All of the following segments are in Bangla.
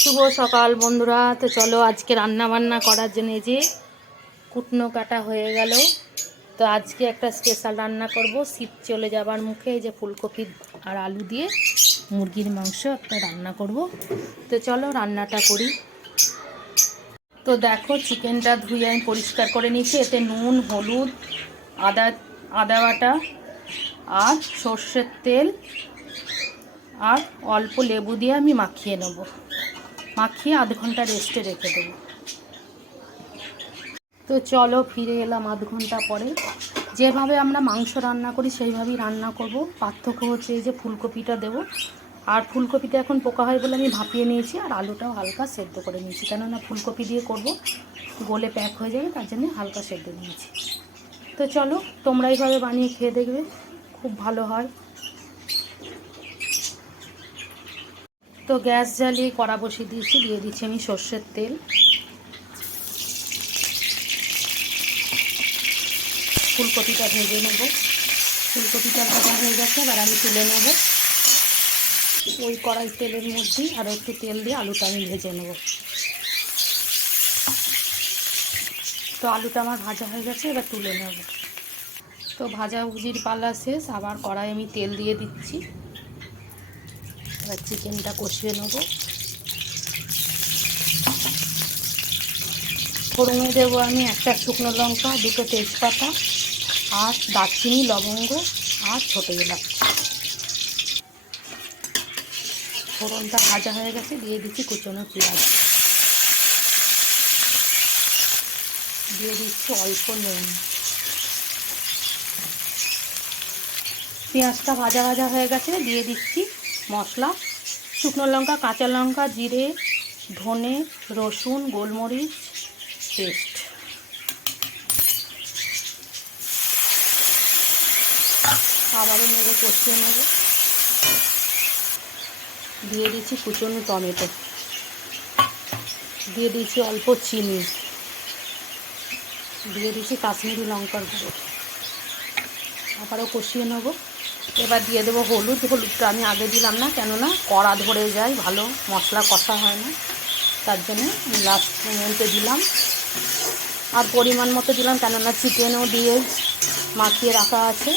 শুভ সকাল বন্ধুরা। তো চলো আজকে রান্না বান্না করার জন্য যে কুটনো কাটা হয়ে গেল। তো আজকে একটা স্পেশাল রান্না করব, শীত চলে যাবার মুখে। এই যে ফুলকপি আর আলু দিয়ে মুরগির মাংস একটা রান্না করব। তো চলো রান্নাটা করি। তো দেখো, চিকেনটা ধুয়ে আমি পরিষ্কার করে নিয়েছি। এতে নুন, হলুদ, আদা আদা বাটা আর সর্ষের তেল আর অল্প লেবু দিয়ে আমি মাখিয়ে নেব। মাখিয়ে আধ ঘন্টা রেস্টে রেখে দেবো। তো চলো ফিরে এলাম আধ ঘন্টা পরে। যেভাবে আমরা মাংস রান্না করি সেইভাবেই রান্না করব। পার্থক্য হচ্ছে এই যে ফুলকপিটা দেব, আর ফুলকপিটা এখন পোকা হয় বলে আমি ভাপিয়ে নিয়েছি, আর আলুটাও হালকা সেদ্ধ করে নিয়েছি, কেননা ফুলকপি দিয়ে করব, গলে প্যাক হয়ে যাবে, তার জন্য হালকা সেদ্ধ নিয়েছি। তো চলো তোমরা এইভাবে বানিয়ে খেয়ে দেখবে, খুব ভালো হয়। তো গ্যাস জ্বালিয়ে কড়া বসিয়ে দিয়েছি, দিয়ে দিচ্ছি আমি সর্ষের তেল। ফুলকপিটা ভেজে নেব। ফুলকপিটা ভাজা হয়ে গেছে, এবার আমি তুলে নেব। ওই কড়াই তেলের মধ্যেই আরও একটু তেল দিয়ে আলুটা আমি ভেজে নেব। তো আলুটা আমার ভাজা হয়ে গেছে, এবার তুলে নেব। তো ভাজাভুজির পালা শেষ, আবার কড়াই আমি তেল দিয়ে দিচ্ছি। এবার চিকেনটা কষিয়ে নেব। ফোড়নে দেবো আমি একটা শুকনো লঙ্কা, দুটো তেজপাতা আর দারচিনি, লবঙ্গ আর ছোটো এলাচ। ফোড়নটা ভাজা হয়ে গেছে, দিয়ে দিচ্ছি কুচনো পেঁয়াজ, দিয়ে দিচ্ছি অল্প নুন। পেঁয়াজটা ভাজা ভাজা হয়ে গেছে, দিয়ে দিচ্ছি মশলা। শুকনো লঙ্কা, কাঁচা লঙ্কা, জিরে, ধনে, রসুন, গোলমরিচ পেস্ট। আবারও নেড়ে কষিয়ে নেব। দিয়ে দিচ্ছি কুচনো টমেটো, দিয়ে দিচ্ছি অল্প চিনি, দিয়ে দিচ্ছি কাশ্মীরি লঙ্কার গুঁড়ো। আবারও কষিয়ে নেব। এবার দিয়ে দেবো হলুদ। হলুদটা আমি আগে দিলাম না, কেননা কড়া ধরে যায়, ভালো মশলা কষা হয় না, তার জন্য লাস্ট মোমেন্টে দিলাম। আর পরিমাণ মতো দিলাম, কেননা চিকেনও দিয়ে মাখিয়ে রাখা আছে।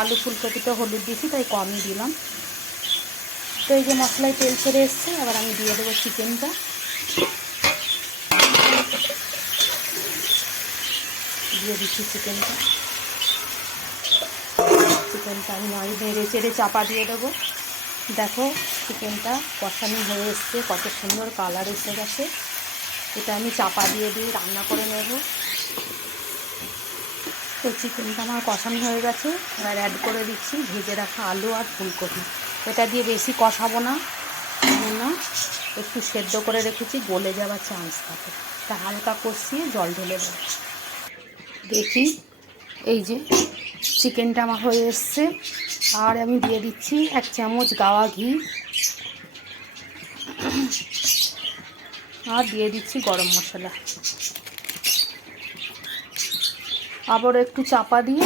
আলু ফুলকপিতে হলুদ দিয়েছি, তাই কমই দিলাম। তো এই যে মশলায় তেল ছেড়ে এসছে, এবার আমি দিয়ে দেবো চিকেনটা। দিয়ে দিচ্ছি চিকেনটা আমি নেড়ে চেড়ে চাপা দিয়ে দেবো। দেখো চিকেনটা কষানো হয়ে এসছে, কত সুন্দর কালার এসে গেছে। এটা আমি চাপা দিয়ে দিয়ে রান্না করে নেব। তো চিকেনটা আমার কষানো হয়ে গেছে, এবার অ্যাড করে দিচ্ছি ভেজে রাখা আলু আর ফুলকপি। এটা দিয়ে বেশি কষাবো না, কেননা একটু সেদ্ধ করে রেখেছি, গলে যাওয়ার চান্স থাকে। তা হালকা কষিয়ে জল ঢেলে দেবো। দেখি এই যে চিকেনটা আমার হয়ে এসছে, আর আমি দিয়ে দিচ্ছি 1 চামচ গাওয়া ঘি, আর দিয়ে দিচ্ছি গরম মশলা। আবার একটু চাপা দিয়ে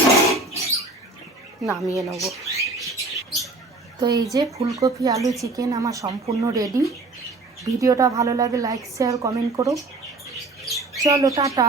নামিয়ে নেব। তো এই যে ফুলকপি আলু চিকেন আমার সম্পূর্ণ রেডি। ভিডিওটা ভালো লাগে লাইক শেয়ার কমেন্ট করো। চলো টাটা।